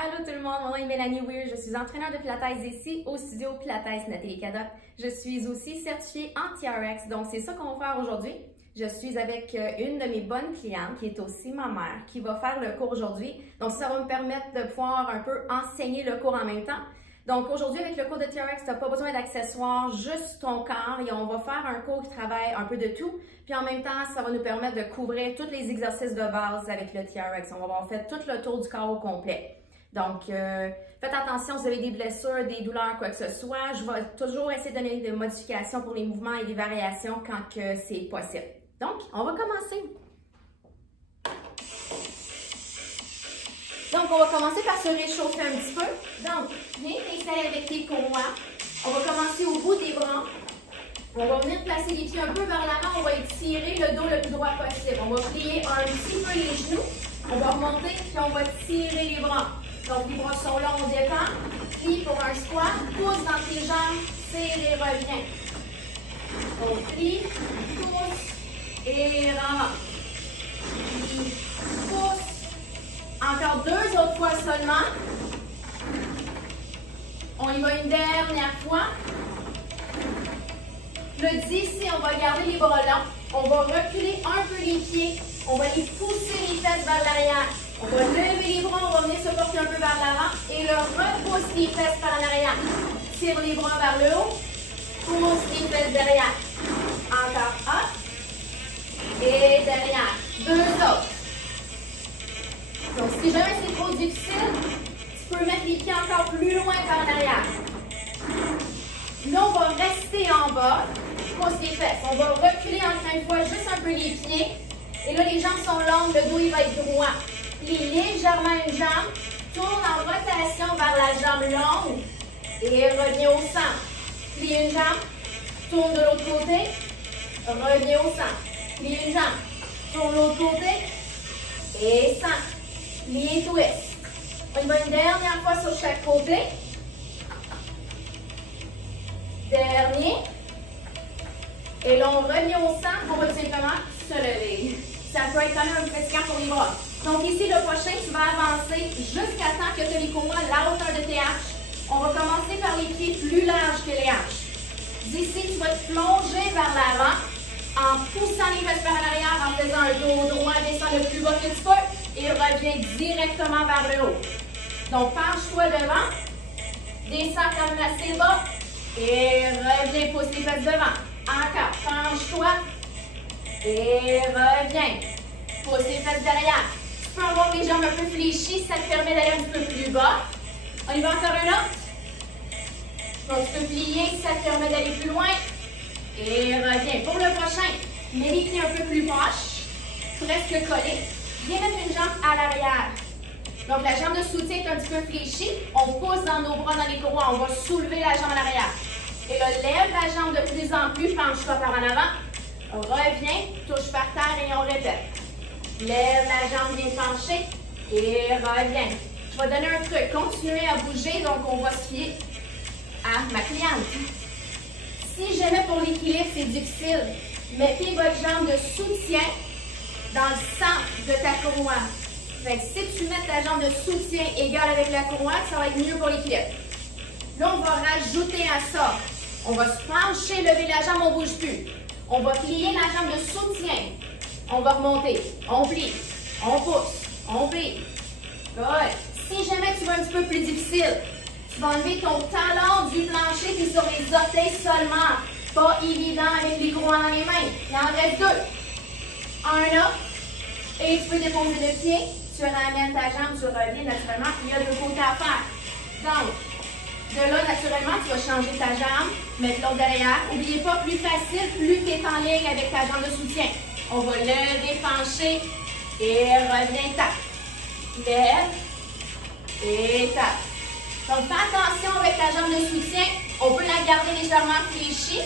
Allô tout le monde, mon nom est Mélanie Weir, je suis entraîneur de Pilates ici au studio Pilates Nathalie Cadotte. Je suis aussi certifiée en TRX, donc c'est ça qu'on va faire aujourd'hui. Je suis avec une de mes bonnes clientes qui est aussi ma mère qui va faire le cours aujourd'hui. Donc ça va me permettre de pouvoir un peu enseigner le cours en même temps. Donc aujourd'hui avec le cours de TRX, tu n'as pas besoin d'accessoires, juste ton corps et on va faire un cours qui travaille un peu de tout. Puis en même temps, ça va nous permettre de couvrir tous les exercices de base avec le TRX. On va avoir fait tout le tour du corps au complet. Donc, faites attention si vous avez des blessures, des douleurs, quoi que ce soit. Je vais toujours essayer de donner des modifications pour les mouvements et des variations quand c'est possible. Donc, on va commencer. Donc, on va commencer par se réchauffer un petit peu. Donc, viens t'installer avec tes courroies. On va commencer au bout des bras. On va venir placer les pieds un peu vers l'avant. On va étirer le dos le plus droit possible. On va plier un petit peu les genoux. On va remonter, puis on va tirer les bras. Donc, les bras sont là, on dépend. Plie pour un squat. Pousse dans tes jambes. Tire et reviens. On plie, pousse et rentre. Plie, pousse. Encore deux autres fois seulement. On y va une dernière fois. Le 10 ici, on va garder les bras longs. On va reculer un peu les pieds. On va les pousser les fesses vers l'arrière. On va lever les bras, on va venir se porter un peu vers l'avant et le repousse les fesses par en arrière. Tire les bras vers le haut, pousse les fesses derrière. Encore hop et derrière. Deux autres. Donc si jamais c'est trop difficile, tu peux mettre les pieds encore plus loin par en arrière. Là, on va rester en bas, pousse les fesses. On va reculer encore une fois juste un peu les pieds. Et là, les jambes sont longues, le dos il va être droit. Plie légèrement une jambe, tourne en rotation vers la jambe longue et reviens au centre. Plie une jambe, tourne de l'autre côté, reviens au centre. Plie une jambe, tourne de l'autre côté et centre. Plie et twist. On y va une dernière fois sur chaque côté. Dernier. Et là, on revient au centre pour tout simplement se lever. Ça peut être quand même un peu fatigant pour les bras. Donc ici, le prochain, tu vas avancer jusqu'à temps que tu aies les courroies à la hauteur de tes hanches. On va commencer par les pieds plus larges que les hanches. D'ici, tu vas te plonger vers l'avant en poussant les fesses par l'arrière, en faisant un dos droit, descends le plus bas que tu peux et reviens directement vers le haut. Donc, penche-toi devant, descends comme assez bas et reviens, pousse les fesses devant. Encore, penche-toi et reviens. Pousse les fesses derrière. Tu peux avoir les jambes un peu fléchies, ça te permet d'aller un petit peu plus bas. On y va encore un autre. Donc, tu peux plier, ça te permet d'aller plus loin. Et reviens. Pour le prochain, mets les pieds un peu plus proches, presque collés. Viens mettre une jambe à l'arrière. Donc, la jambe de soutien est un petit peu fléchie. On pousse dans nos bras, dans les courroies. On va soulever la jambe à l'arrière. Et là, lève la jambe de plus en plus, penche-toi par en avant. Reviens, touche par terre et on répète. Lève la jambe bien penchée et reviens. Je vais donner un truc. Continuez à bouger, donc on va se fier à ma cliente. Si jamais pour l'équilibre, c'est difficile, mettez votre jambe de soutien dans le centre de ta courroie. Fait que si tu mets ta jambe de soutien égale avec la courroie, ça va être mieux pour l'équilibre. Là, on va rajouter à ça. On va se pencher, lever la jambe, on ne bouge plus. On va plier la jambe de soutien. On va remonter. On plie. On pousse. On plie. Good. Si jamais tu veux un petit peu plus difficile, tu vas enlever ton talon du plancher puis sur les orteils seulement. Pas évident avec les courroies dans les mains. Il en reste deux. Un là. Et tu peux déposer le pied. Tu ramènes ta jambe, tu reviens naturellement. Il y a deux côtés à faire. Donc, de là, naturellement, tu vas changer ta jambe, mettre l'autre derrière. N'oubliez pas, plus facile, plus tu es en ligne avec ta jambe de soutien. On va lever, pencher et reviens, tape. Lève et tape. Donc, fais attention avec ta jambe de soutien. On peut la garder légèrement fléchie.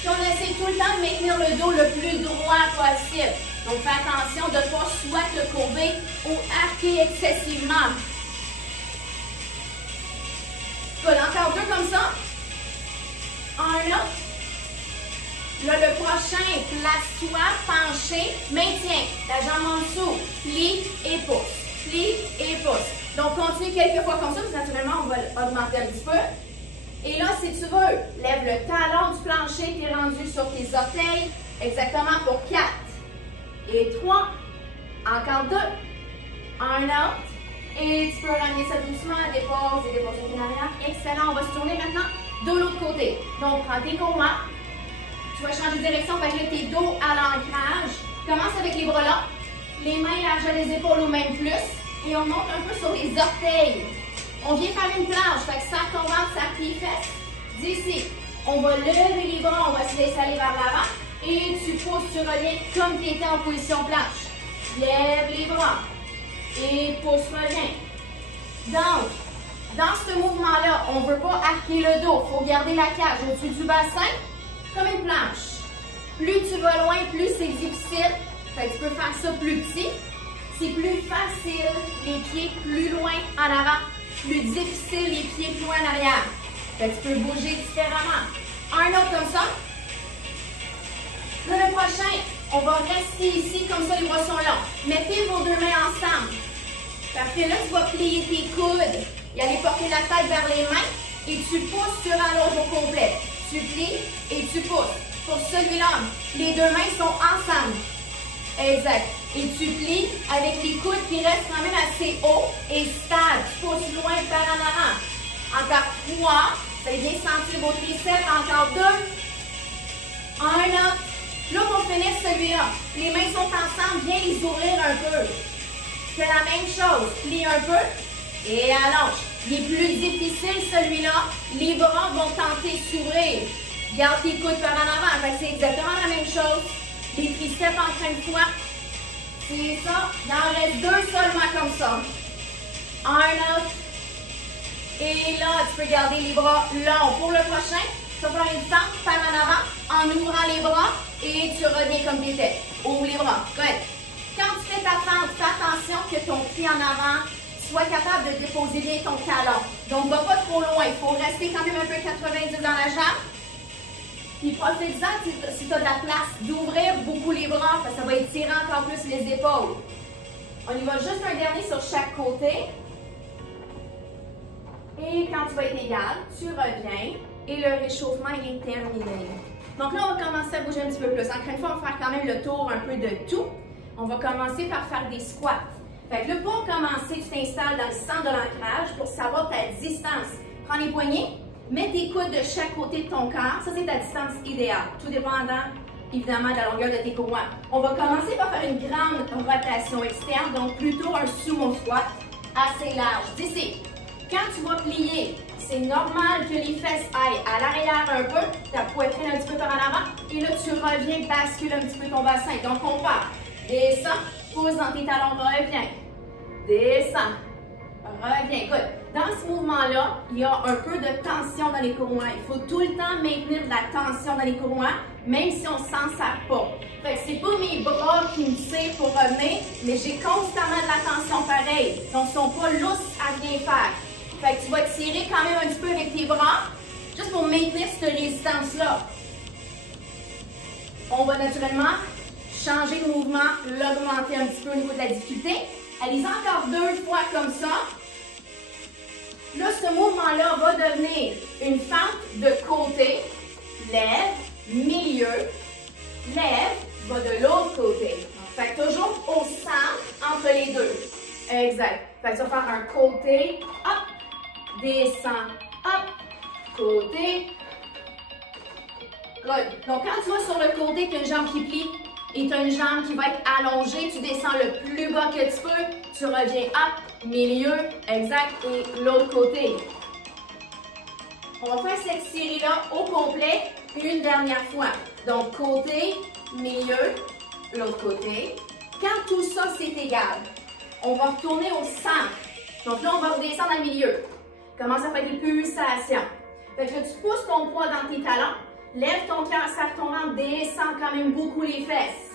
Puis on essaie tout le temps de maintenir le dos le plus droit possible. Donc, fais attention de ne pas soit te courber ou arquer excessivement. Encore deux comme ça. Un autre. Là, le prochain, place-toi, penché, maintiens. La jambe en dessous, plie et pousse. plie et pousse. Donc, continue quelques fois comme ça, puis naturellement, on va augmenter un petit peu. Et là, si tu veux, lève le talon du plancher, tu es rendu sur tes orteils, exactement pour 4 et 3, encore 2, un autre, et tu peux ramener ça doucement, dépose et dépose en arrière. Excellent, on va se tourner maintenant de l'autre côté. Donc, prends tes courroies, tu vas changer de direction, fait que tes dos à l'ancrage. Commence avec les bras là, les mains larges des épaules ou même plus, et on monte un peu sur les orteils. On vient faire une planche, fait que serre ton ventre, serre tes fesses. D'ici, on va lever les bras, on va se laisser aller vers l'avant. Et tu pousses, tu reviens comme tu étais en position planche. Lève les bras. Et pousse, reviens. Donc, dans ce mouvement-là, on ne veut pas arquer le dos. Il faut garder la cage au-dessus du bassin, comme une planche. Plus tu vas loin, plus c'est difficile. Fait que tu peux faire ça plus petit. C'est plus facile, les pieds plus loin en avant. Plus difficile, les pieds plus loin en arrière. Fait que tu peux bouger différemment. Un autre comme ça. Là, le prochain, on va rester ici, comme ça, les bras sont longs. Mettez vos deux mains ensemble. Parfait, là, tu vas plier tes coudes et aller porter la tête vers les mains. Et tu pousses, tu rallonges au complet. Tu plies et tu pousses. Pour celui-là, les deux mains sont ensemble. Exact. Et tu plies avec les coudes qui restent quand même assez hauts et stable. Tu pousses loin par en avant. Encore 3. Vous allez bien sentir vos triceps. Encore 2. Un autre. Là, pour finir celui-là, les mains sont ensemble. Viens les ouvrir un peu. C'est la même chose. Plie un peu et allonge. Il est plus difficile celui-là. Les bras vont tenter de s'ouvrir. Garde tes coudes par en avant. C'est exactement la même chose. Les triceps encore une fois. C'est ça. Il en reste 2 seulement comme ça. Un autre. Et là, tu peux garder les bras longs. Pour le prochain, tu vas faire une fente par en avant en ouvrant les bras et tu reviens comme tu étais. Ouvre les bras. Good. Quand tu fais ta fente, fais attention que ton pied en avant soit capable de déposer bien ton talon. Donc, va pas trop loin. Il faut rester quand même un peu 90 dans la jambe. Puis profite-en si tu as de la place d'ouvrir beaucoup les bras, parce que ça va étirer encore plus les épaules. On y va juste un dernier sur chaque côté. Et quand tu vas être égal, tu reviens et le réchauffement est terminé. Donc là, on va commencer à bouger un petit peu plus. Encore une fois, on va faire quand même le tour un peu de tout. On va commencer par faire des squats. Fait que là, pour commencer, tu t'installes dans le centre de l'ancrage pour savoir ta distance. Prends les poignets. Mets tes coudes de chaque côté de ton corps. Ça, c'est ta distance idéale. Tout dépendant, évidemment, de la longueur de tes courroies. On va commencer par faire une grande rotation externe, donc plutôt un sumo squat assez large. D'ici, quand tu vas plier, c'est normal que les fesses aillent à l'arrière un peu, ta poitrine un petit peu par en avant, et là, tu reviens, bascule un petit peu ton bassin. Donc, on part. Descends, pousse dans tes talons, reviens. Descends, reviens. Good. Dans ce mouvement-là, il y a un peu de tension dans les courroies. Il faut tout le temps maintenir de la tension dans les courroies, même si on ne s'en sert pas. Fait que c'est pas mes bras qui me tirent pour revenir, mais j'ai constamment de la tension pareil. Donc, ils ne sont pas lousses à rien faire. Fait que tu vas tirer quand même un petit peu avec tes bras, juste pour maintenir cette résistance-là. On va naturellement changer de mouvement, l'augmenter un petit peu au niveau de la difficulté. Allez-y encore 2 fois comme ça. Là, ce mouvement-là va devenir une fente de côté, lève, milieu, lève, va de l'autre côté. Fait que toujours au centre entre les deux. Exact. Fait que tu vas faire un côté, hop, descend, hop, côté. Good. Donc, quand tu vas sur le côté, tu as une jambe qui plie et tu as une jambe qui va être allongée, tu descends le plus bas que tu peux, tu reviens hop, milieu, exact, et l'autre côté. On va faire cette série-là au complet une dernière fois. Donc, côté, milieu, l'autre côté. Quand tout ça, c'est égal, on va retourner au centre. Donc là, on va redescendre dans le milieu. Commence à faire des pulsations. Fait que là, tu pousses ton poids dans tes talons. Lève ton cœur, serre ton ventre, descends quand même beaucoup les fesses.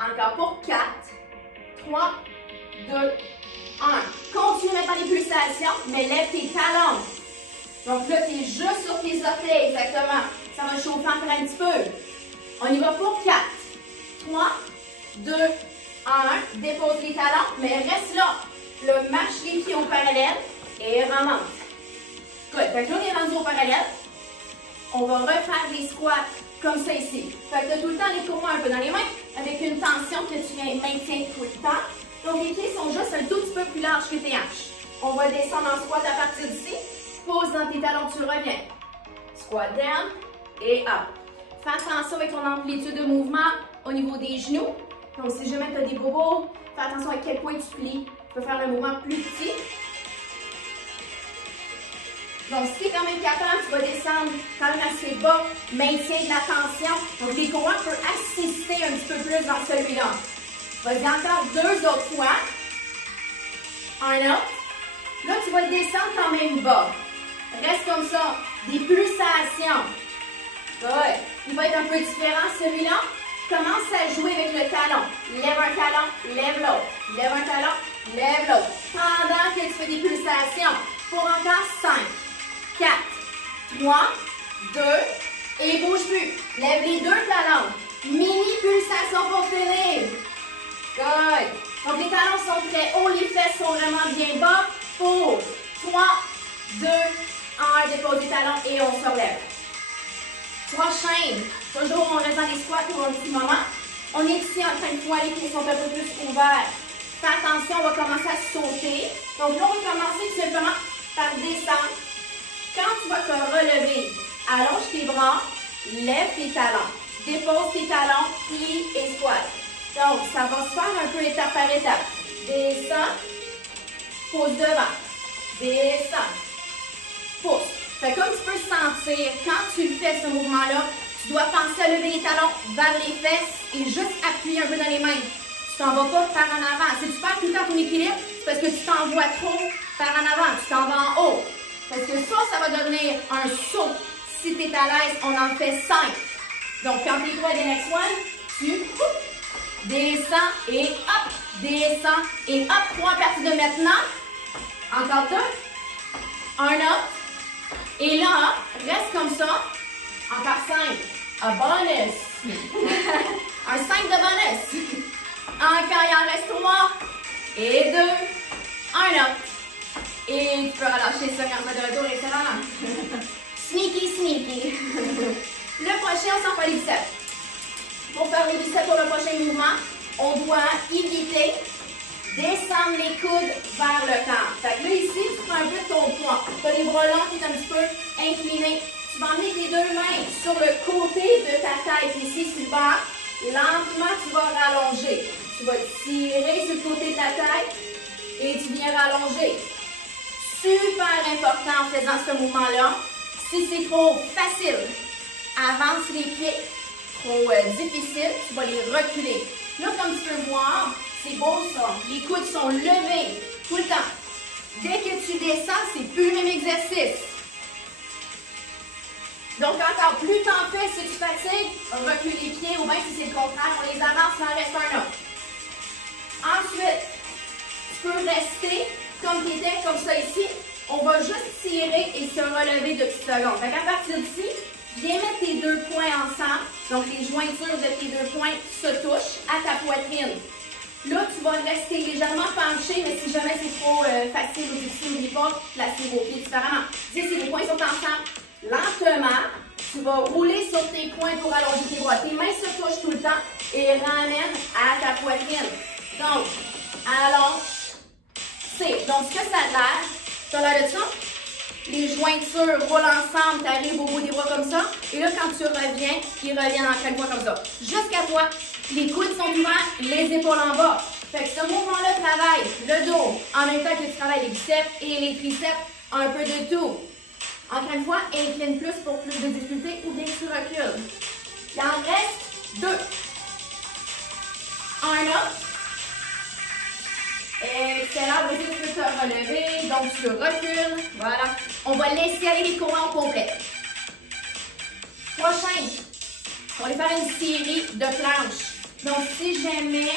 Encore pour 4, 3, 2, 1. Continue maintenant les pulsations, mais lève tes talons. Donc là, tu es juste sur tes orteils, exactement. Ça va chauffer encore un petit peu. On y va pour 4, 3, 2, 1. Dépose les talons, mais reste là. on va refaire des squats comme ça ici. Fait que tu as tout le temps les courroies un peu dans les mains avec une tension que tu maintiens tout le temps. Donc les pieds sont juste un tout petit peu plus larges que tes hanches. On va descendre en squat à partir d'ici. Pose dans tes talons, tu reviens. Squat down et up. Fais attention avec ton amplitude de mouvement au niveau des genoux. Donc si jamais tu as des bobos, fais attention à quel point tu plies. Tu peux faire le mouvement plus petit. Donc, si tu es quand même capable, tu vas descendre quand même assez bas, maintiens de la tension. Donc, les courroies peuvent assister un petit peu plus dans celui-là. Vas-y encore 2 autres fois. Un autre. Là, tu vas descendre quand même bas. Reste comme ça. Des pulsations. Good. Il va être un peu différent celui-là. Commence à jouer avec le talon. Lève un talon, lève l'autre. Lève un talon, lève l'autre. Pendant que tu fais des pulsations. Pour encore 5. 4, 3, 2, et bouge plus. Lève les 2 talons. Mini pulsation pour finir. Good. Donc les talons sont très hauts, les fesses sont vraiment bien bas. Pour 3, 2, 1, dépose les talons et on se relève. Prochaine. Toujours on reste dans les squats pour un petit moment. On est ici en train de fois, les pieds sont un peu plus ouverts. Fais attention, on va commencer à sauter. Donc là, on va commencer tout simplement par descendre. Quand tu vas te relever, allonge tes bras, lève tes talons, dépose tes talons, plie et squat. Donc, ça va se faire un peu étape par étape. Descends, pousse devant, descends, pousse. Fait comme tu peux sentir, quand tu fais ce mouvement-là, tu dois penser à lever les talons vers les fesses et juste appuyer un peu dans les mains. Tu t'en vas pas par en avant. Si tu perds tout le temps ton équilibre, c'est parce que tu t'envoies trop par en avant. Tu t'en vas en haut. Parce que ça va devenir un saut. Si tu es à l'aise, on en fait 5. Donc, quand tu es prêt, the next one, tu descends et hop, descends et hop. 3 à partir de maintenant. Encore 2. Un autre. Et là, reste comme ça. Encore 5. Un bonus. Un 5 de bonus. Encore, il en reste 3. Et 2. Un autre. Et tu peux relâcher ça quand tu es de retour, excellent. Sneaky, sneaky. Le prochain, on s'en fait les biceps. Pour faire les biceps pour le prochain mouvement, on doit éviter descendre les coudes vers le corps. Fait que là, ici, tu prends un peu de ton poids. Tu as les bras longs qui sont un petit peu inclinés. Tu vas emmener tes 2 mains sur le côté de ta tête, ici, sur le bas. Lentement, tu vas rallonger. Tu vas tirer sur le côté de la tête et tu viens rallonger. Super important en faisant ce mouvement-là. Si c'est trop facile, avance les pieds. Trop difficile, tu vas les reculer. Là, comme tu peux voir, c'est beau ça. Les coudes sont levés tout le temps. Dès que tu descends, c'est plus le même exercice. Donc, encore plus t'en fais, si tu fatigues, recule les pieds, ou bien si c'est le contraire, on les avance, il en reste un autre. Ensuite, tu peux rester comme tu étais, comme ça ici. On va juste tirer et se relever de petites secondes. Donc, à partir d'ici, viens mettre tes 2 poings ensemble. Donc, les jointures de tes 2 poings se touchent à ta poitrine. Là, tu vas rester légèrement penché, mais si jamais c'est trop facile ou difficile, n'oublie pas, placer vos pieds différemment. Si les poings sont ensemble, lentement, tu vas rouler sur tes poings pour allonger tes bras. Tes mains se touchent tout le temps et ramènent à ta poitrine. Donc, allonge, c'est. Donc, ce que ça a l'air, tu as l'air de ça? Les jointures roulent ensemble, tu arrives au bout des bras comme ça. Et là, quand tu reviens, ils reviennent encore une fois comme ça. Jusqu'à toi. Les coudes sont ouverts, les épaules en bas. Fait que ce mouvement-là travaille le dos en même temps que tu travailles les biceps et les triceps, un peu de tout. Encore une fois, incline plus pour plus de difficulté ou bien que tu recules. Il en reste 2. Un autre. Excellent, vas-y, tu peux te relever, donc tu recules, voilà. On va laisser aller les courants au complet. Prochain, on va aller faire une série de planches. Donc, si jamais,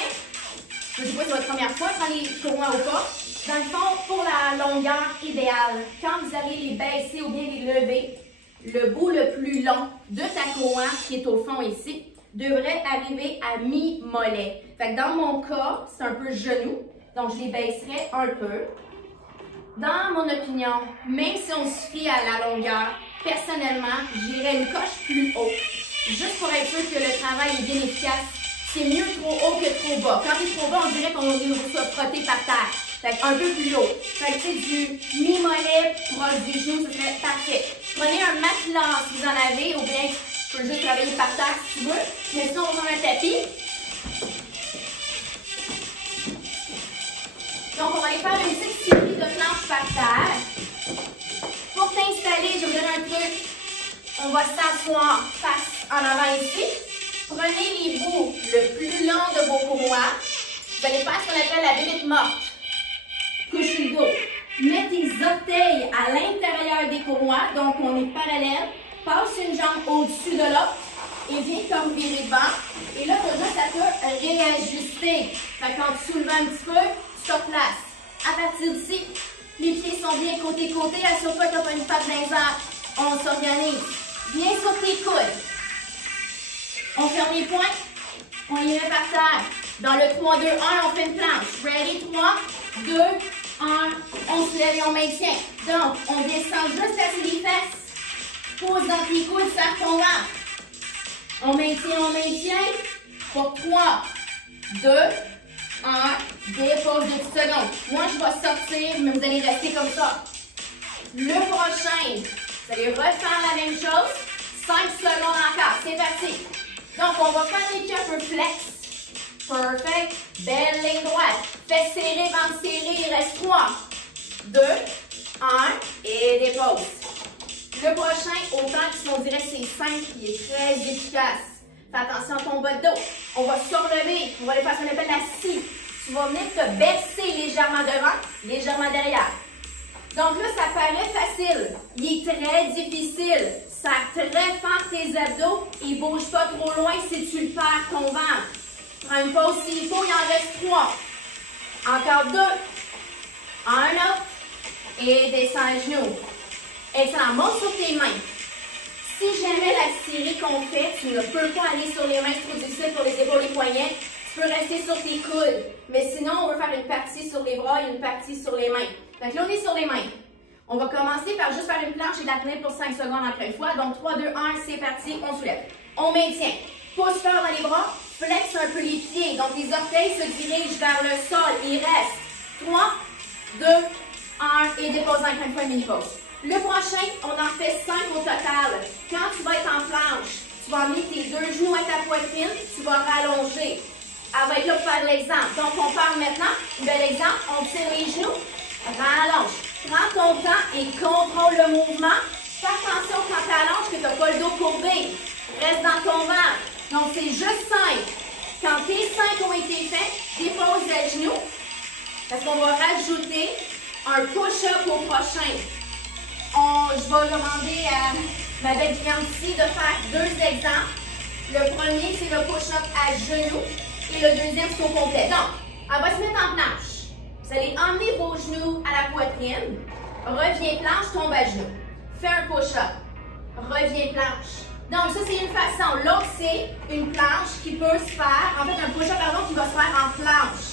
je ne sais pas si c'est votre première fois, prendre les courants ou pas, dans le fond, pour la longueur idéale, quand vous allez les baisser ou bien les lever, le bout le plus long de ta courant, qui est au fond ici, devrait arriver à mi-mollet. Fait que dans mon cas, c'est un peu genou. Donc, je les baisserai un peu. Dans mon opinion, même si on se fie à la longueur personnellement, j'irais une coche plus haut. Juste pour être sûr que le travail est bien efficace. C'est mieux trop haut que trop bas. Quand c'est trop bas, on dirait qu'on soit frotté par terre. Fait un peu plus haut. Fait que tu sais, du mi-mollet proche du genou, ce serait parfait. Prenez un matelas si vous en avez, ou bien tu peux juste travailler par terre si tu veux. Mais sinon, on va prendre un tapis. Donc, on va aller faire une petite série de planches par terre. Pour t'installer, je vais vous donner un truc. On va s'asseoir face en avant ici. Prenez les bouts le plus long de vos courroies. Vous allez faire ce qu'on appelle la bébête morte. Couchez le dos. Mets tes orteils à l'intérieur des courroies, donc on est parallèle. Passe une jambe au-dessus de l'autre et viens comme virer devant. Et là, tu as juste à te réajuster. Fait qu'en te soulevant un petit peu, tu te replaces. À partir d'ici, les pieds sont bien côté-côté. Assure-toi que tu n'as pas une patte dans les airs. On s'organise. Viens sur tes coudes. On ferme les poings. On y met par terre. Dans le 3, 2, 1, on fait une planche. Ready? 3, 2, 1. On se lève et on maintient. Donc, on descend juste assez les fesses. Pose dans tes coudes, serre ton ventre. On maintient. Pour 3, 2, 1. Dépose 2 petites secondes. Moi, je vais sortir, mais vous allez rester comme ça. Le prochain, vous allez refaire la même chose. 5 secondes encore. C'est parti. Donc, on va faire les pieds un peu flex. Perfect. Belle ligne droite. Fais serrer, ventre serré. Il reste 3, 2, 1. Et dépose. Le prochain, autant qu'on dirait que c'est simple, il est très efficace. Fais attention à ton bas de dos. On va se relever. On va aller faire ce qu'on appelle la scie. Tu vas venir te baisser légèrement devant, légèrement derrière. Donc là, ça paraît facile. Il est très difficile. Serre très fort tes abdos et bouge pas trop loin si tu le perds ton ventre. Prends une pause s'il faut, il en reste 3. Encore 2. Un autre. Et descends les genoux. Excellent. Monte sur tes mains. Si jamais la série qu'on fait, tu ne peux pas aller sur les mains, c'est trop difficile pour les épaules et les poignets, tu peux rester sur tes coudes. Mais sinon, on veut faire une partie sur les bras et une partie sur les mains. Donc là, on est sur les mains. On va commencer par juste faire une planche et la tenir pour 5 secondes après une fois. Donc 3, 2, 1, c'est parti, on soulève. On maintient. Pousse fort dans les bras, flexe un peu les pieds. Donc les orteils se dirigent vers le sol. Il reste 3, 2, 1 et dépose encore une fois une mini-pause. Le prochain, on en fait 5 au total. Quand tu vas être en planche, tu vas emmener tes 2 genoux à ta poitrine, tu vas rallonger. Elle va être là pour faire l'exemple. Donc, on part maintenant. Bel exemple, on tire les genoux, rallonge. Prends ton temps et contrôle le mouvement. Fais attention quand tu allonges que tu n'as pas le dos courbé. Reste dans ton ventre. Donc, c'est juste 5. Quand tes 5 ont été faits, dépose les genoux. Parce qu'on va rajouter un push-up au prochain. Je vais demander à ma belle cliente ici de faire 2 exemples. Le premier, c'est le push-up à genoux. Et le deuxième, c'est au complet. Donc, elle va se mettre en planche. Vous allez emmener vos genoux à la poitrine. Reviens planche, tombe à genoux. Fais un push-up. Reviens planche. Donc, ça, c'est une façon. L'autre, c'est une planche qui peut se faire, en fait, un push-up, pardon, qui va se faire en planche.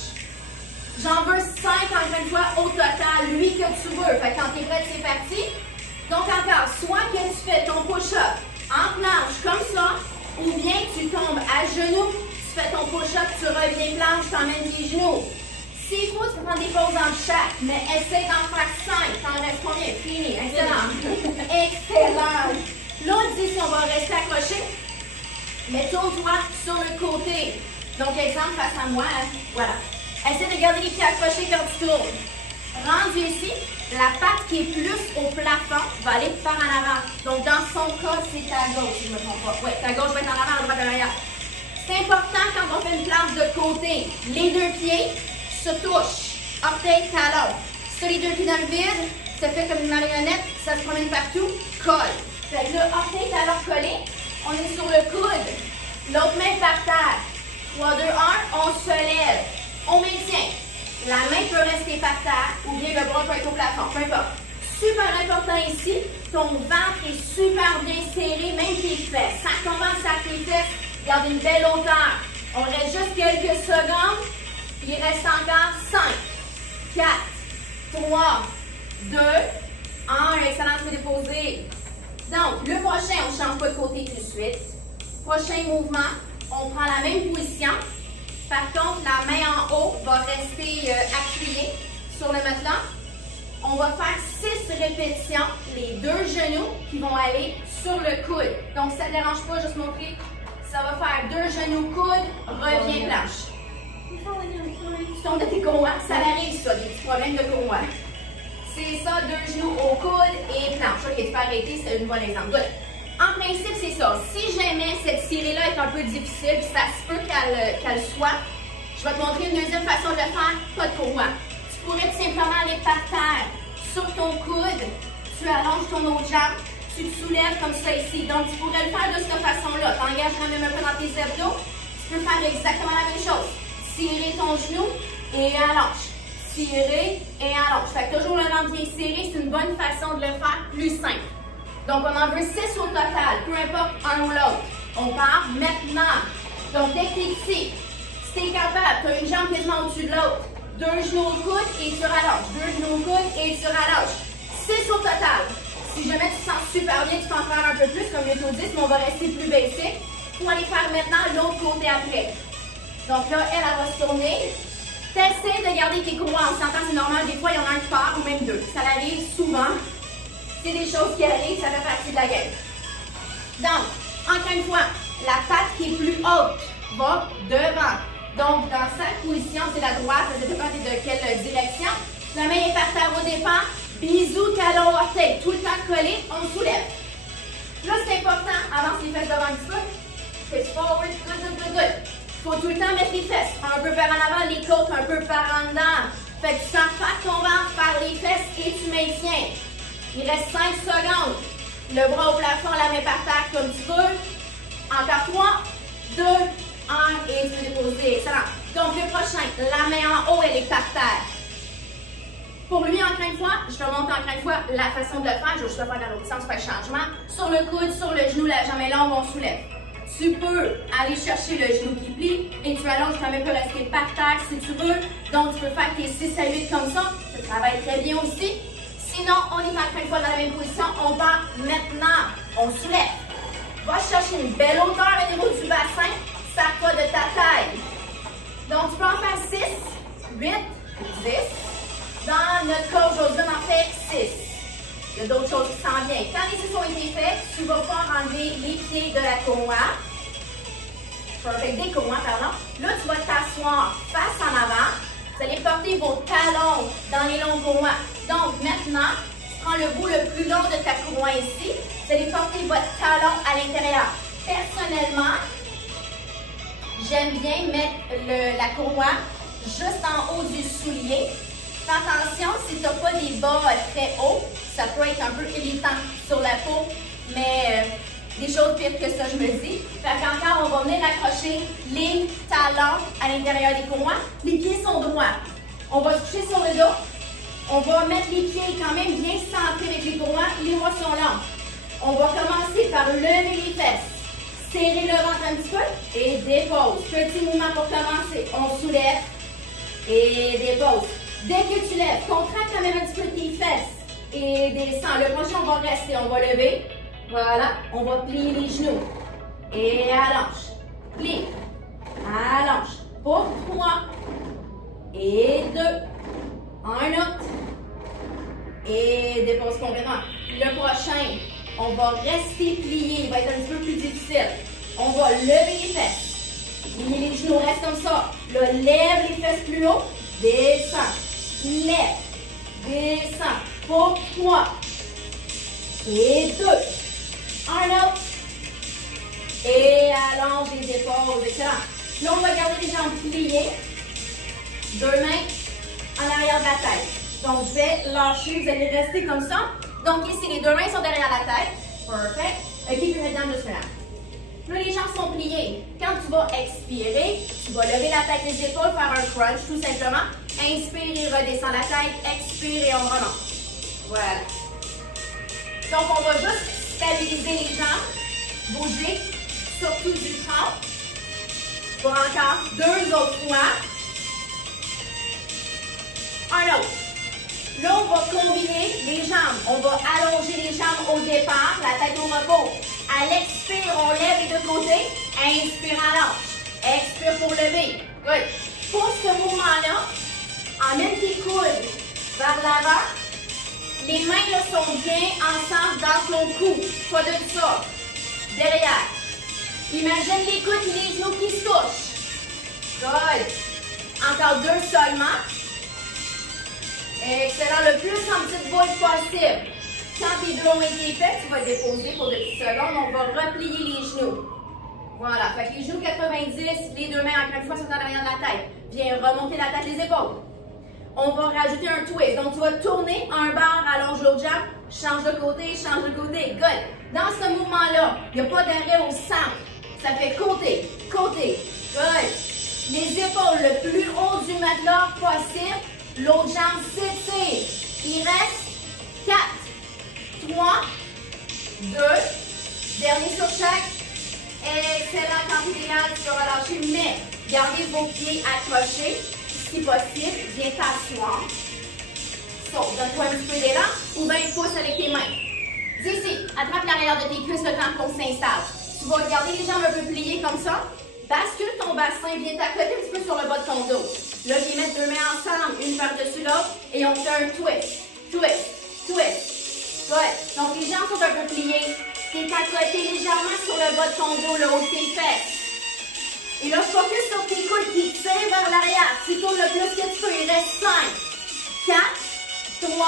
J'en veux 5, encore une fois, au total, lui que tu veux. Fait que quand tu es prête, c'est parti. Donc, encore, soit que tu fais ton push-up en planche, comme ça, ou bien tu tombes à genoux, tu fais ton push-up, tu reviens planche, tu emmènes tes genoux. S'il faut, tu peux prendre des pauses entre chaque, mais essaie d'en faire 5. T'en restes combien? Fini. Excellent. Excellent. L'autre dit si on va rester accroché, mais tourne-toi sur le côté. Donc, exemple, face à moi, voilà. Essaie de garder les pieds accrochés quand tu tournes. Rendu ici, la patte qui est plus au plafond va aller par en avant. Donc, dans son cas, c'est ta gauche, si je ne me trompe pas. Oui, ta gauche va être en avant, droite en arrière. C'est important quand on fait une planche de côté. Les 2 pieds se touchent. Orteil, talon. Si tu as les 2 pieds dans le vide, ça fait comme une marionnette, ça se promène partout, colle. Fait que là, orteil, talon collé. On est sur le coude. L'autre main par terre. 3, 2, 1, on se lève. On maintient. La main peut rester par terre ou bien le bras peut être au plafond, peu importe. Super important ici, ton ventre est super bien serré, même tes fesses. Sac ton ventre, sac tes fesses, garde une belle hauteur. On reste juste quelques secondes. Il reste encore 5, 4, 3, 2, 1. Excellent, tu peux déposer. Donc, le prochain, on ne change pas de côté tout de suite. Prochain mouvement, on prend la même position. Par contre, la main en haut va rester appuyée sur le matelas. On va faire 6 répétitions, les 2 genoux qui vont aller sur le coude. Donc, ça ne dérange pas, juste montrer. Ça va faire 2 genoux, coude, reviens planche. Tu tombes de tes courroies, ça arrive ça, des petits problèmes de courroies. C'est ça, 2 genoux au coude et planche. Ok, tu peux arrêter, c'est un bon exemple. Good. En principe, c'est ça. Si jamais cette série-là est un peu difficile, ça se peut qu'elle soit, je vais te montrer une deuxième façon de le faire, pas de courroie. Tu pourrais tout simplement aller par terre, sur ton coude, tu allonges ton autre jambe, tu te soulèves comme ça ici. Donc, tu pourrais le faire de cette façon-là. Tu engages même un peu dans tes abdos. Tu peux faire exactement la même chose. Tirer ton genou et allonge. Tirer et allonge. Fait que toujours le ventre bien serré, c'est une bonne façon de le faire plus simple. Donc, on en veut 6 au total, peu importe un ou l'autre. On part maintenant. Donc, dès que tu es ici, si tu es capable, tu as une jambe quasiment au-dessus de l'autre. 2 genoux au coude et tu rallonges. 2 genoux au coude et tu rallonges. 6 au total. Si jamais tu te sens super bien, tu peux en faire un peu plus, comme le taux 10, mais on va rester plus basic. Pour aller faire maintenant l'autre côté après. Donc là, elle va se tourner. T'essaies de garder tes courroies. On s'entend, c'est normal. Des fois, il y en a un qui part, ou même 2. Ça arrive souvent. C'est des choses qui arrivent, ça fait partie de la game. Donc, encore une fois, la patte qui est plus haute va devant. Donc, dans cette position, c'est la droite, ça dépend de quelle direction. La main est par terre au départ. Bisous, talon, orteil. Tout le temps collé, on soulève. Là, c'est important, avance les fesses devant un petit peu. Face forward, good, good, good, good. Il faut tout le temps mettre les fesses. Un peu par en avant, les côtes, un peu par en dedans. Fait que tu sens faire ton ventre par les fesses et tu maintiens. Il reste 5 secondes. Le bras au plafond, la main par terre comme tu veux. Encore 3, 2, 1 et tu peux déposer. Excellent. Donc le prochain, la main en haut, elle est par terre. Pour lui, encore une fois, je te montre encore une fois la façon de le faire. Je vais juste le faire dans l'autre sens, faire changement. Sur le coude, sur le genou, la jambe est longue, on soulève. Tu peux aller chercher le genou qui plie et tu allonges, tu peux rester par terre si tu veux. Donc tu peux faire tes 6 à 8 comme ça. Ça travaille très bien aussi. Sinon, on est encore une fois dans la même position. On part maintenant. On soulève. Va chercher une belle hauteur au niveau du bassin. Sers-toi de ta taille. Donc, tu peux en faire 6, 8, 10. Dans notre coach aujourd'hui, on en fait 6. Il y a d'autres choses qui s'en viennent. Quand les 6 ont été faits, tu vas pas enlever les pieds de la courroie. Perfect, des courroies, pardon. Là, tu vas t'asseoir face en avant. Vous allez porter vos talons dans les longues courroies. Donc, maintenant, tu prends le bout le plus long de ta courroie ici. Vous allez porter votre talon à l'intérieur. Personnellement, j'aime bien mettre la courroie juste en haut du soulier. Fais attention, si tu n'as pas des bas très hauts, ça peut être un peu irritant sur la peau, mais des choses pires que ça, je me dis. Fait qu'encore, on va venir accrocher les talons à l'intérieur des courroies. Les pieds sont droits. On va se coucher sur le dos. On va mettre les pieds quand même bien centrés avec les courroies. Les bras sont longs. On va commencer par lever les fesses. Serrer le ventre un petit peu et dépose. Petit mouvement pour commencer. On soulève et dépose. Dès que tu lèves, contracte quand même un petit peu tes fesses et descends. Le prochain, on va rester. On va lever. Voilà. On va plier les genoux. Et allonge. Plie. Allonge. Pour 3 et 2. Un autre. Et dépose complètement. Le prochain, on va rester plié. Il va être un petit peu plus difficile. On va lever les fesses. Plier les genoux, reste comme ça. Là, lève les fesses plus haut. Descends. Lève. Descends. Pour 3. Et 2. Un autre. Et allonge les épaules. Excellent. Là, on va garder les jambes pliées. 2 mains en arrière de la tête. Donc, je vais lâcher. Vous allez rester comme ça. Donc, ici, les 2 mains sont derrière la tête. Perfect. Keep your head down just for now. Là, les jambes sont pliées. Quand tu vas expirer, tu vas lever la tête, les épaules, faire un crunch, tout simplement. Inspire et redescends la tête. Expire et on remonte. Voilà. Donc, on va juste stabiliser les jambes. Bouger, surtout du tronc. Pour encore 2 autres fois. Un autre. Là, on va combiner les jambes. On va allonger les jambes au départ, la tête au repos. À l'expire, on lève les deux côtés. Inspire en lâche. Expire pour lever. Good. Pour ce mouvement-là, emmène tes coudes vers l'avant. Les mains là, sont bien ensemble dans ton cou. Pas de ça. Derrière. Imagine les coudes et les genoux qui se touchent. Good. Encore deux seulement. Excellent. Le plus en petite boule possible. Quand tes deux ont été faits, tu vas déposer pour 2 petites secondes. On va replier les genoux. Voilà. Fait que les genoux 90, les deux mains encore une fois sont en arrière de la tête. Viens remonter la tête, les épaules. On va rajouter un twist. Donc, tu vas tourner un bar, allonge l'autre jambe, change de côté, change de côté. Good. Dans ce mouvement-là, il n'y a pas d'arrêt au centre. Ça fait côté, côté. Good. Les épaules le plus haut du matelas possible. L'autre jambe s'étire. Il reste 4, 3, 2. Dernier sur chaque. Excellent. Quand tu es tu vas relâcher, mais gardez vos pieds accrochés. Si possible, viens t'asseoir. Saute, donne-toi un petit peu d'élan ou bien pousse avec tes mains. D'ici, attrape l'arrière de tes cuisses le temps qu'on s'installe. Tu vas garder les jambes un peu pliées comme ça. Bascule ton bassin, viens t'accoter un petit peu sur le bas de ton dos. Là, viens mettre deux mains ensemble, une par-dessus l'autre, et on fait un twist, twist, twist. Good. Donc, les jambes sont un peu pliées. T'es accoté légèrement sur le bas de ton dos, le haut de tes fesses. Et là, focus sur tes coudes qui tirent vers l'arrière. Tu tournes le plus que tu peux. Il reste 5, 4, 3,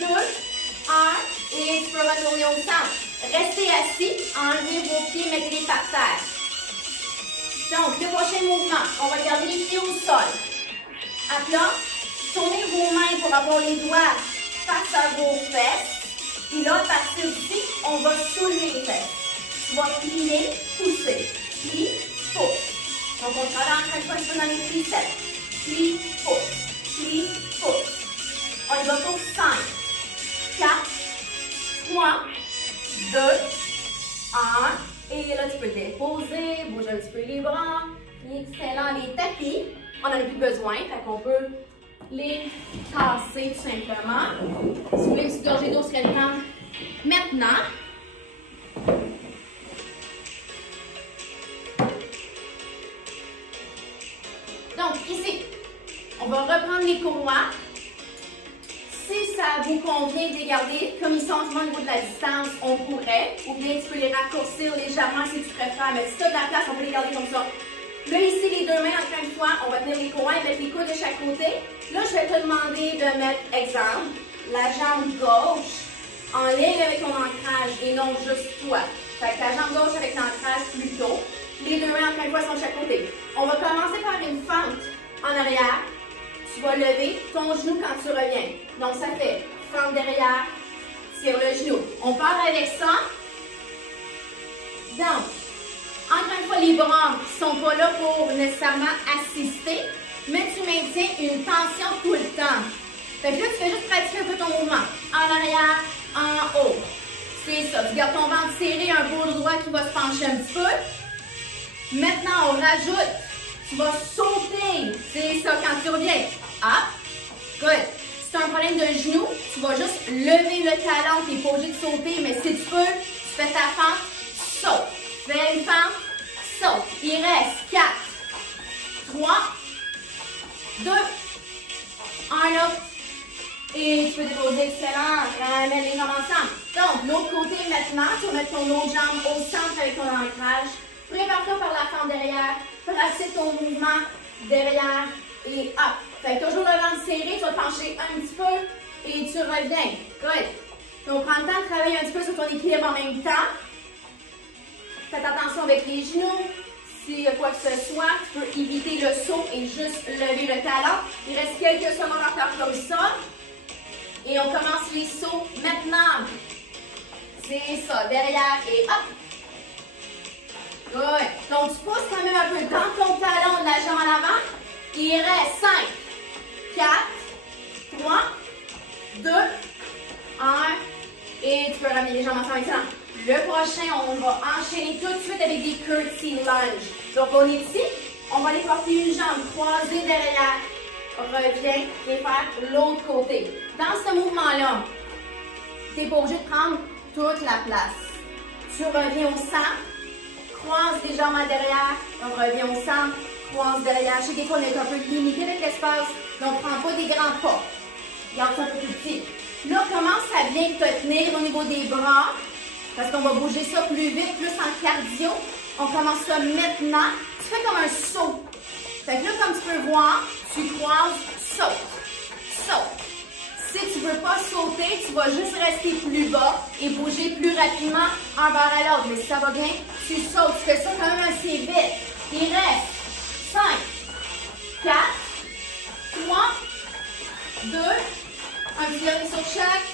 2, 1. Et tu peux retourner au centre. Restez assis. Enlevez vos pieds, mettez-les par terre. Donc, le prochain mouvement, on va garder les pieds au sol. À plat, tournez vos mains pour avoir les doigts face à vos fesses. Et là, à partir d'ici, on va soulever les fesses. Tu vas plier, pousser. Plie, pousse. Donc, on travaille encore une fois un peu dans les triceps. Plie, pousse. Plie, pousse. On y va pour 5, 4, 3, 2, 1. Et là, tu peux déposer, bouger un petit peu les bras. Excellent. Les tapis, on n'en a plus besoin. Fait qu'on peut les tasser tout simplement. Si vous voulez une petite gorgée d'eau, ce serait le temps maintenant. Donc, ici, on va reprendre les courroies. Si ça vous convient de les garder comme ils sont au niveau de la distance, on pourrait. Ou bien tu peux les raccourcir légèrement si tu préfères. Mais si tu as de la place, on peut les garder comme ça. Là, ici, les deux mains, encore une fois, on va tenir les courroies et mettre les coudes de chaque côté. Là, je vais te demander de mettre, exemple, la jambe gauche en ligne avec ton ancrage et non juste toi. Fait que la jambe gauche avec l'ancrage plutôt. Les deux mains, encore une fois, sont de chaque côté. On va commencer par une fente en arrière. Tu vas lever ton genou quand tu reviens. Donc, ça fait fente derrière, tire le genou. On part avec ça. Donc, encore une fois, les bras ne sont pas là pour nécessairement assister, mais tu maintiens une tension tout le temps. Fait que là, tu fais juste pratiquer un peu ton mouvement. En arrière, en haut. C'est ça. Tu gardes ton ventre serré, un beau droit qui va se pencher un petit peu. Maintenant, on rajoute. Tu vas sauter. C'est ça, quand tu reviens. Hop. Good. Si tu as un problème de genou, tu vas juste lever le talon. Tu n'es pas obligé de sauter, mais si tu peux, tu fais ta fente, saute. Fais une fente, saute. Il reste 4, 3, 2, 1 autre. Et tu peux déposer, excellent. Ramène les jambes ensemble. Donc, l'autre côté maintenant, tu vas mettre ton autre jambe au centre avec ton ancrage. Prépare-toi par la fente derrière. Pratique ton mouvement derrière et hop. Fait que toujours le ventre serré, tu vas te pencher un petit peu et tu reviens. Good. Donc, prends le temps de travailler un petit peu sur ton équilibre en même temps. Faites attention avec les genoux. S'il y a quoi que ce soit, tu peux éviter le saut et juste lever le talon. Il reste quelques secondes encore comme ça. Et on commence les sauts maintenant. C'est ça, derrière et hop. Good. Donc, tu pousses quand même un peu dans ton talon de la jambe en avant. Il reste 5, 4, 3, 2, 1. Et tu peux ramener les jambes ensemble. Excellent. Le prochain, on va enchaîner tout de suite avec des curtsy lunge. Donc, on est ici. On va aller porter une jambe croisée derrière. reviens et faire l'autre côté. Dans ce mouvement-là, tu n'es pas obligé de prendre toute la place. Tu reviens au centre, croise les jambes en derrière, reviens au centre, croise derrière. Je sais que des fois, on est un peu limité avec l'espace, donc prends pas des grands pas. Garde ça un peu plus petit. Là, commence à bien te tenir au niveau des bras, parce qu'on va bouger ça plus vite, plus en cardio. On commence ça maintenant. Tu fais comme un saut. Fait que là, comme tu peux voir, tu croises, saute, saute. Si tu ne veux pas sauter, tu vas juste rester plus bas et bouger plus rapidement un vers à l'autre. Mais si ça va bien, tu sautes. Tu fais ça quand même assez vite. Il reste 5, 4, 3, 2, un petit dernier sur chaque.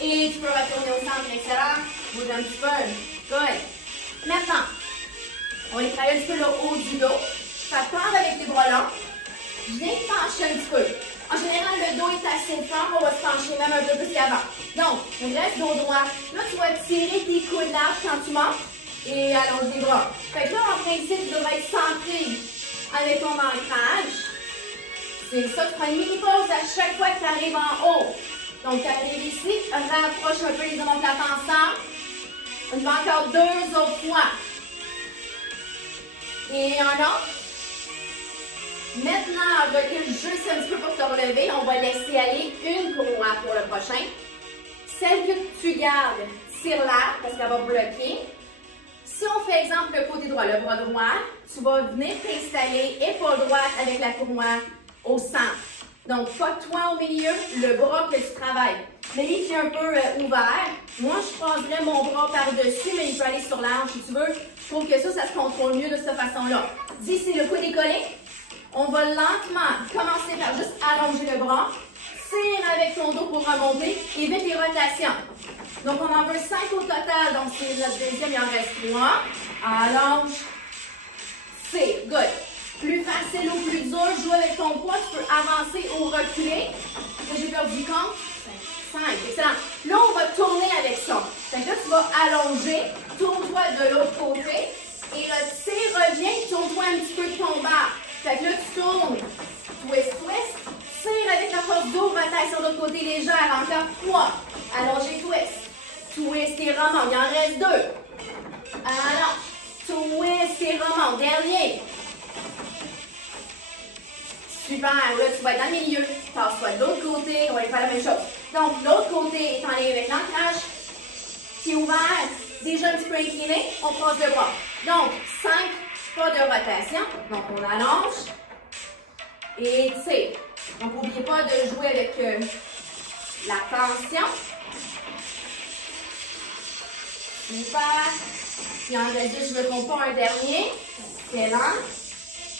Et tu peux retourner au centre. Excellent. Bouge un petit peu. Good. Maintenant, on va travailler un petit peu le haut du dos. Ça part avec les bras longs. Viens te pencher un petit peu. En général, le dos est assez fort, on va se pencher même un peu plus qu'avant. Donc, on reste dos droit. Là, tu vas tirer tes coudes larges quand tu montes et allonge les bras. Fait que là, en principe, tu devrais être centré avec ton ancrage. C'est ça, tu prends une mini-pause à chaque fois que tu arrives en haut. Donc, tu arrives ici, rapproche un peu les omoplates ensemble. On y va encore 2 autres fois. Et un autre. Maintenant, recule juste un petit peu pour te relever. On va laisser aller une courroie pour le prochain. Celle que tu gardes, tire-la parce qu'elle va bloquer. Si on fait exemple le côté droit, le bras droit, tu vas venir t'installer épaule droite avec la courroie au centre. Donc, pas toi au milieu, le bras que tu travailles. Mais il est un peu ouvert. Moi, je croiserais mon bras par-dessus, mais il peut aller sur l'arme si tu veux. Je trouve que ça se contrôle mieux de cette façon-là. Dis, c'est le coude décollé. On va lentement commencer par juste allonger le bras. Tire avec ton dos pour remonter. Évite les rotations. Donc, on en veut 5 au total. Donc, c'est notre deuxième, il en reste 3. Allonge. C'est good. Plus facile ou plus dur, joue avec ton poids. Tu peux avancer ou reculer. J'ai perdu du compte. 5. Excellent. Là, on va tourner avec ça. Fait que là, tu vas allonger. Tourne-toi de l'autre côté. Et là, tire, reviens. Tourne-toi un petit peu de ton bas. Fait que là, tu tournes. Twist, twist. Tire avec la force d'eau. Rotation de l'autre côté légère. Encore 3. Allongez, twist. Twist et remonte. Il en reste 2. Allonge. Twist et remonte. Dernier. Super. Là, tu vas être dans le milieu. Tasse-toi de l'autre côté. On va aller faire la même chose. Donc, l'autre côté est en lien avec l'ancrage. Pied ouvert. Déjà un petit peu incliné. On croise le bras. Donc, 5 pas de rotation. Donc, on allonge. Et tire. Donc, n'oubliez pas de jouer avec la tension. Super. Puis en reste 2, je ne me trompe pas, un dernier. Excellent.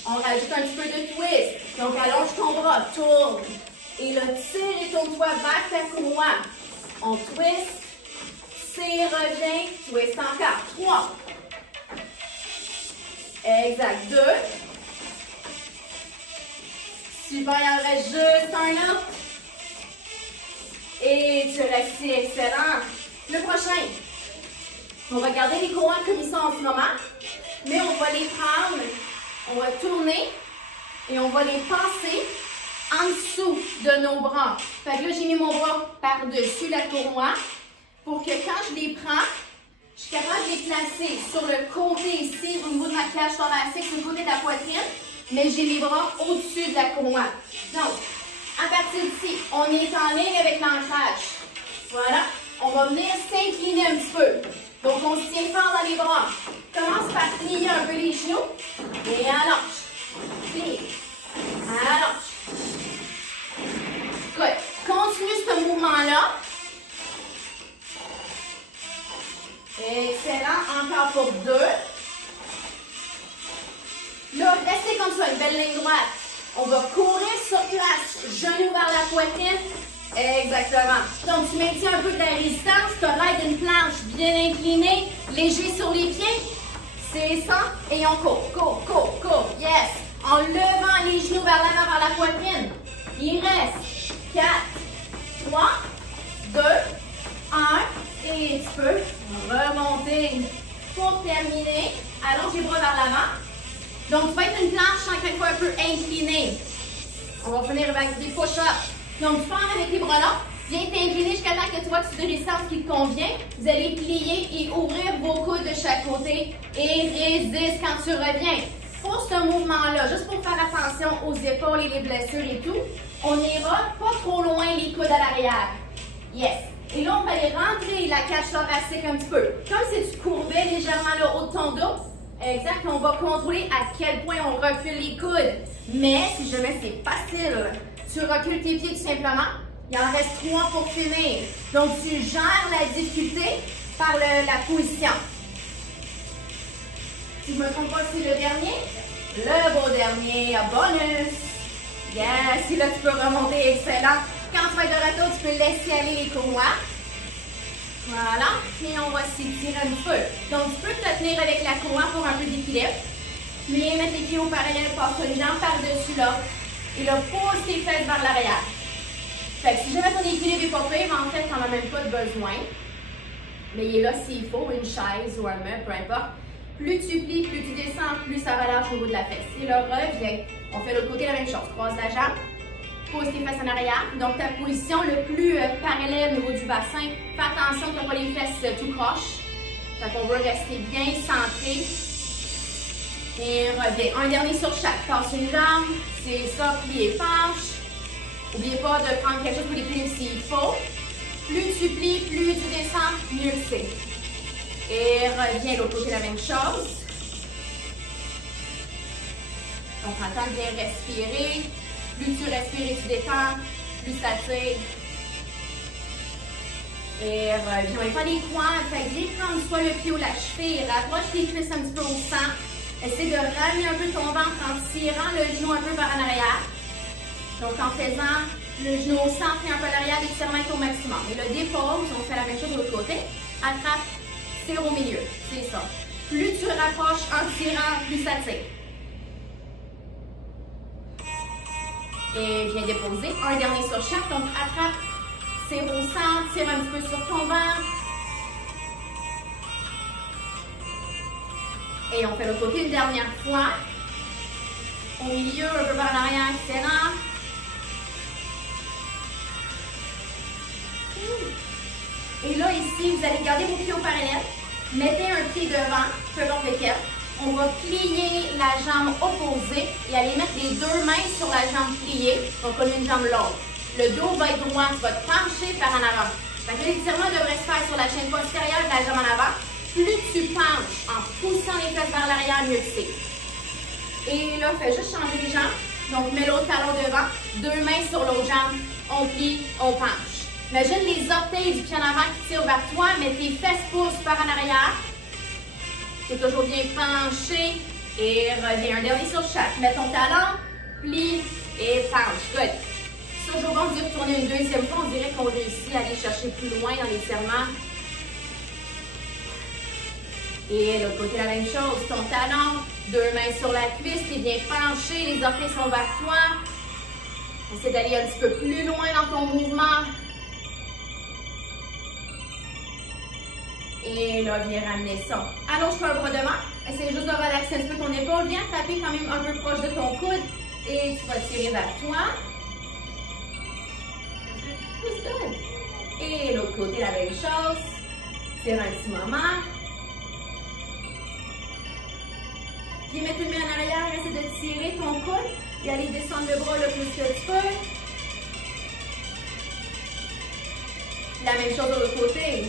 On rajoute un petit peu de twist. Donc, allonge ton bras, tourne. Et là, tire et tourne-toi vers ta courroie. On twist. Tire, reviens. Twist encore. 3. Exact. 2. Super, il en reste juste un autre. Et tu restes ici. Excellent. Le prochain. On va garder les courroies comme ils sont en ce moment. Mais on va les prendre. On va tourner et on va les passer en dessous de nos bras. Fait que là, j'ai mis mon bras par-dessus la courroie pour que quand je les prends, je suis capable de les placer sur le côté ici, au niveau de ma cage thoracique, sur le côté de la poitrine, mais j'ai les bras au-dessus de la courroie. Donc, à partir d'ici, on est en ligne avec l'ancrage. Voilà. On va venir s'incliner un petit peu. Donc, on se tient fort dans les bras. Commence par plier un peu les genoux. Et allonge. Plie. Allonge. Good. Continue ce mouvement-là. Excellent. Encore pour 2. Là, restez comme ça, une belle ligne droite. On va courir sur place. Genoux vers la poitrine. Exactement. Donc, tu maintiens un peu de la résistance. Tu as l'air d'une planche bien inclinée, léger sur les pieds. C'est ça. Et on court, court, court, court. Yes. En levant les genoux vers l'avant, vers la poitrine. Il reste 4, 3, 2, 1. Et tu peux remonter. Pour terminer, allonge les bras vers l'avant. Donc, tu vas être une planche en quelque fois un peu inclinée. On va finir avec des push-ups. Donc, tu pars avec les bras là. Viens t'incliner jusqu'à temps que tu vois que tu as une distance qui te convient. Vous allez plier et ouvrir vos coudes de chaque côté et résiste quand tu reviens. Pour ce mouvement-là, juste pour faire attention aux épaules et les blessures et tout, on n'ira pas trop loin les coudes à l'arrière. Yes. Et là, on va aller rentrer la cage thoracique un petit peu. Comme si tu courbais légèrement le haut de ton dos. Exact. On va contrôler à quel point on recule les coudes. Mais si jamais c'est facile, tu recules tes pieds tout simplement. Il en reste 3 pour finir. Donc, tu gères la difficulté par la position. Si je ne me trompe pas, c'est le dernier. Le beau dernier, bonus. Yes, et là, tu peux remonter, excellent. Quand tu vas être de retour, tu peux laisser aller les courroies. Voilà, et on va s'étirer un peu. Donc, tu peux te tenir avec la courroie pour un peu d'équilibre. Mais mettre les pieds au parallèle, passe une jambe par-dessus là. Et là, pose tes fesses vers l'arrière. Fait que si jamais ton équilibre n'est pas pire, en fait, tu n'en as même pas de besoin. Mais il est là s'il faut, une chaise ou un meuble, peu importe. Plus tu plies, plus tu descends, plus ça relâche au bout de la fesse. Et là, reviens. On fait de l'autre côté la même chose. Croise la jambe, pose tes fesses en arrière. Donc, ta position le plus parallèle au niveau du bassin. Fais attention que tu n'as pas les fesses tout croche. Fait qu'on veut rester bien centré. Et reviens. Un dernier sur chaque. Passe une jambe. C'est ça, plie et penche. N'oubliez pas de prendre quelque chose pour l'équilibre s'il faut. Plus tu plies, plus tu descends, mieux que c'est. Et reviens de l'autre côté, la même chose. On prend le temps de bien respirer. Plus tu respires et tu détends, plus ça tire. Et reviens. On va faire des quads. Fait que viens prendre soit le pied ou la cheville. Rapproche tes cuisses un petit peu au centre. Essaie de ramener un peu ton ventre en tirant le genou un peu par en arrière. Donc, en faisant le genou au centre et un peu à l'arrière, l'étirement est au maximum. Et le dépose, on fait la même chose de l'autre côté. Attrape, tire au milieu. C'est ça. Plus tu rapproches en tirant, plus ça tire. Et viens déposer. Un dernier sur chaque. Donc, attrape, tire au centre, tire un petit peu sur ton ventre. Et on fait l'autre côté une dernière fois. Au milieu, un peu par l'arrière, excellent. Et là, ici, vous allez garder vos pieds au parallèle. Mettez un pied devant, peu importe lequel. On va plier la jambe opposée et aller mettre les 2 mains sur la jambe pliée. Donc, on a une jambe l'autre. Le dos va être droit, tu vas te pencher par en avant. L'étirement devrait se faire sur la chaîne postérieure de la jambe en avant. Plus tu penches en poussant les fesses vers l'arrière, mieux que c'est. Et là, fais juste changer les jambes. Donc, mets l'autre talon devant, 2 mains sur l'autre jambe. On plie, on penche. Imagine les orteils du pied en avant qui tirent vers toi, mais tes fesses poussent par en arrière. C'est toujours bien penché. Et reviens. Un dernier sur chaque. Mets ton talon, plie et penche. Good. C'est toujours bon d'y retourner une deuxième fois. On dirait qu'on réussit à aller chercher plus loin dans l'étirement. Et l'autre côté, la même chose. Ton talon, 2 mains sur la cuisse, t'es bien penché, les orteils sont vers toi. Essaie d'aller un petit peu plus loin dans ton mouvement. Et là, viens ramener ça. Allonge-toi un bras devant. Essaye juste de relaxer un petit peu ton épaule. Viens taper quand même un peu proche de ton coude. Et tu vas tirer vers toi. Et l'autre côté, la même chose. Tire un petit moment. Viens mettre une main en arrière. Essaie de tirer ton coude. Et aller descendre le bras le plus que tu peux. La même chose de l'autre côté.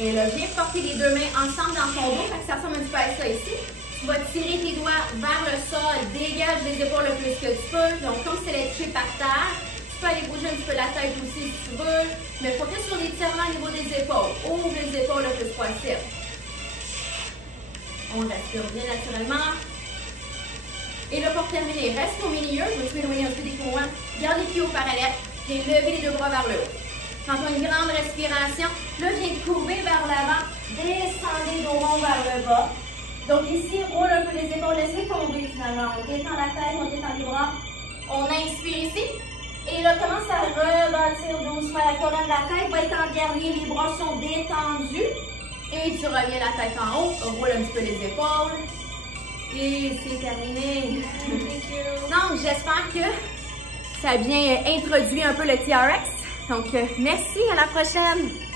Et là, viens porter les 2 mains ensemble dans ton dos, fait que ça ressemble un petit peu à ça ici. Tu vas tirer tes doigts vers le sol, dégage les épaules le plus que tu peux. Donc, comme si tu allais toucher par terre, tu peux aller bouger un petit peu la tête aussi si tu veux. Mais focus sur l'étirement au niveau des épaules. Ouvre les épaules le plus possible. On respire bien naturellement. Et là, pour terminer, reste au milieu. Je vais t'éloigner un peu des courroies. Garde les pieds au parallèle. Viens lever les 2 bras vers le haut. Prends une grande respiration. Là, viens courber vers l'avant. Descendez dos rond vers le bas. Donc ici, roule un peu les épaules. Laissez tomber finalement. On détend la tête, on détend les bras. On inspire ici. Et là, commence à rebâtir doucement la colonne. La tête va être en dernier. Les bras sont détendus. Et tu reviens la tête en haut, roule un petit peu les épaules. Et c'est terminé. Donc, j'espère que ça a bien introduit un peu le TRX. Donc, merci, à la prochaine!